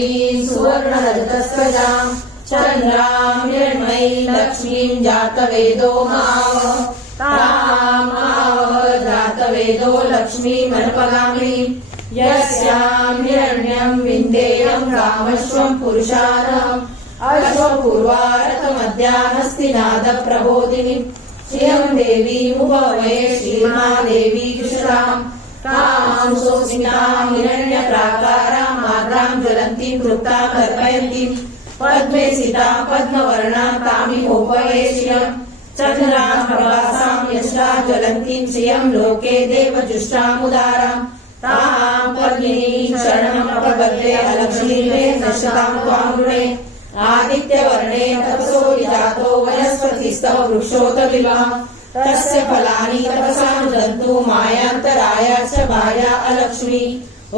देवीं सुवर्णरजतस्रजां चन्द्रां हिरण्मयीं लक्ष्मीं जातवेदो मावः ताम् आवः जातवेदो लक्ष्मीमनुपगामिनीं यस्यां हिरण्यं विन्देयं रामश्वं पुरुषानम् अश्वपूर्वारथमध्याहस्तिनादप्रबोधिनीं श्रियं देवीमुपवये श्रीमादेवी कृष्णां तां सोऽस्मितां हिरण्यप्राकारां माद्रां ज्वलन्तीं तृप्तां तर्पयन्तीं पद्मे सितां पद्मवर्णां तामिहोपये श्रियं चन्द्रां प्रभासां यष्टां ज्वलन्तीं श्रियं लोके देवजुष्टामुदारां तां पद्मिनीं शरणमप्रपद्ये अलक्ष्मीर्मे नश्यतां त्वां वृणे आदित्यवर्णे तपसो विजातो वनस्पतिस्तव वृक्षोत विवाह तस्य फलानि तपसानुदन्तु मायान्तरायाश्च बाह्या अलक्ष्मी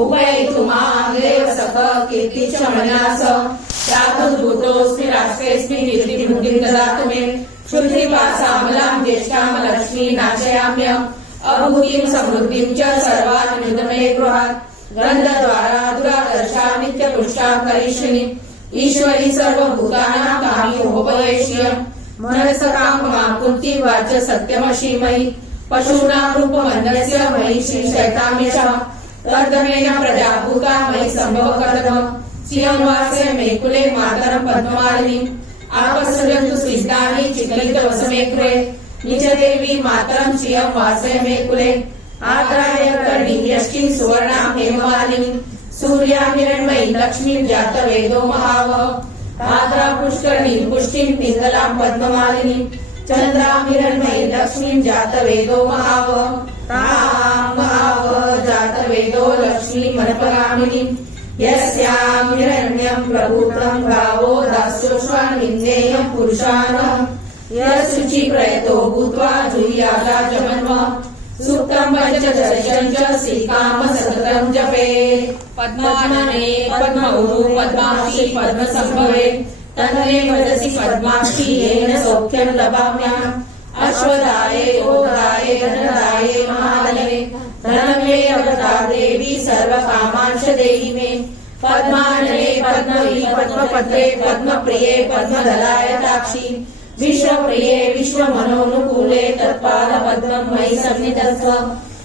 उपयितु माग्रेव सख कीर्तिशमन्यास शातुर्भूतोऽस्मि राष्ट्रेऽस्मि कीर्तिमुक्तिं ददातु मे क्षुद्रिपासामलां ज्येष्ठां लक्ष्मी नाशयाम्यहम् अभूतिं समृद्धिं च सर्वान् निधमे गृहात् गन्धद्वारा दुरादर्शामित्यपुष्टां करिष्यिनि ईश्वरी सर्वभूतानां कामिहोपये श्रियं मनसकाममां कुन्ती वाच सत्यमशीमयि पशूनां रूपमन्यस्य मयि श्रीशैताम्यशः कर्दमेन प्रजाभूता मयि सम्भवकर्दमः श्रियं वासे मे कुले मातरं पद्ममालिनीम् आपसृजन्तु स्निग्धानि चिक्लितवसमे गृहे निजदेवी मातरं श्रियं वासे मे कुले आद्राय कर्णीं यष्टिं सुवर्णां हेममालिनीम् सूर्यां हिरण्मयीं लक्ष्मीं जातवेदो महावः आद्रां पुष्करणीं पुष्टिं पिङ्गलां पद्ममालिनीं चन्द्रां हिरण्मयीं लक्ष्मीं जातवेदो महावः तां महावः जातवेदो लक्ष्मीमनुपगामिनीं यस्यां हिरण्यं प्रभूतं गावो दास्योश्वान् विन्देयं पुरुषानम् यशुचिप्रयतो भूत्वा जुह्यादाचमन्वः सूक्तं पञ्चदशं च श्रीकामः सततं जपेत् पद्मानने पद्मौरु पद्माक्षी पद्मसम्भवे तन्मे भजसि पद्माक्षी येन सौख्यं लभाम्यहम् अश्वदाये गोदाये धनदाये महादये धनमे अवता देवी सर्वकामांश देहि मे पद्मानने पद्मवी पद्मपत्रे पद्मप्रिये पद्मदलायताक्षी विश्वप्रिये विश्वमनोनुकूले तत्पादपद्मं मयि सन्निधत्स्व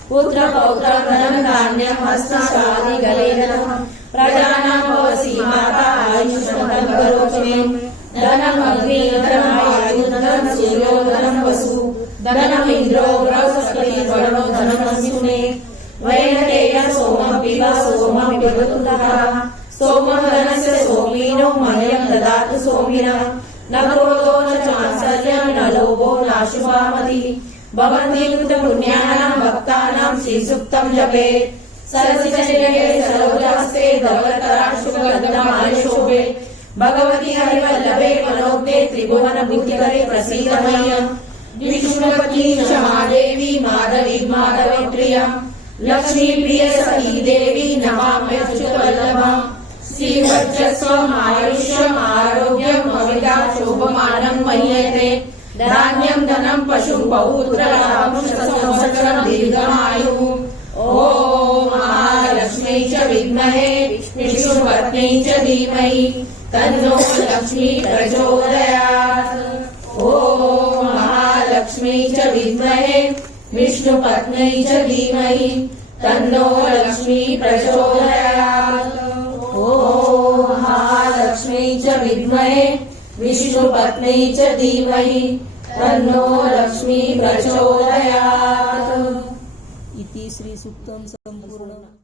पुत्रपौत्र धनधान्यं हस्तशादिगले नमः प्रजानां भवसि माता आयुष्मतं करोतु मे धनम् अग्नि धनं वायु धनं सूर्यो धनं वसु धनमिन्द्रो बृहस्पतिः वरुणो धनमस्तु मे वैनतेयः सोमः पिब सोमः पिबतु नः सोमः धनस्य सोमिनो मह्यं ददातु सोमिनः न क्रोधो न चांचल्यं न लोभो नाशुभामतिः भवन्ति कृतपुण्यानां भक्तानां श्रीसूक्तं जपेत् सरसिजनये सरोजहस्ते धवलतराशुभगर्दमालशोभे भगवति हरिवल्लभे मनोज्ञे त्रिभुवनभूतिकरे प्रसीद मह्यम् विष्णुपत्नी क्षमादेवी माधवी माधवप्रियं लक्ष्मीप्रिय सती देवी नमाम्यच्युतवल्लभम् श्रीवर्चस्वम् आयुष्यम् आरोग्यम् अविदा शोभमानं मह्यते धान्यं धनं पशुं पौत्रलाभं शतसंवत्सरं दीर्घमायुः ॐ महालक्ष्मी च विद्महे विष्णुपत्नी च धीमहि तन्नो लक्ष्मी प्रचोदयात् ॐ महालक्ष्मी च विद्महे विष्णुपत्नी च धीमहि तन्नो लक्ष्मी प्रचोदयात् ॐ महालक्ष्मी च विद्महे विष्णुपत्नी च धीमहि तन्नो लक्ष्मी प्रचोदयात्। इति श्री सूक्तं संपूर्णम्।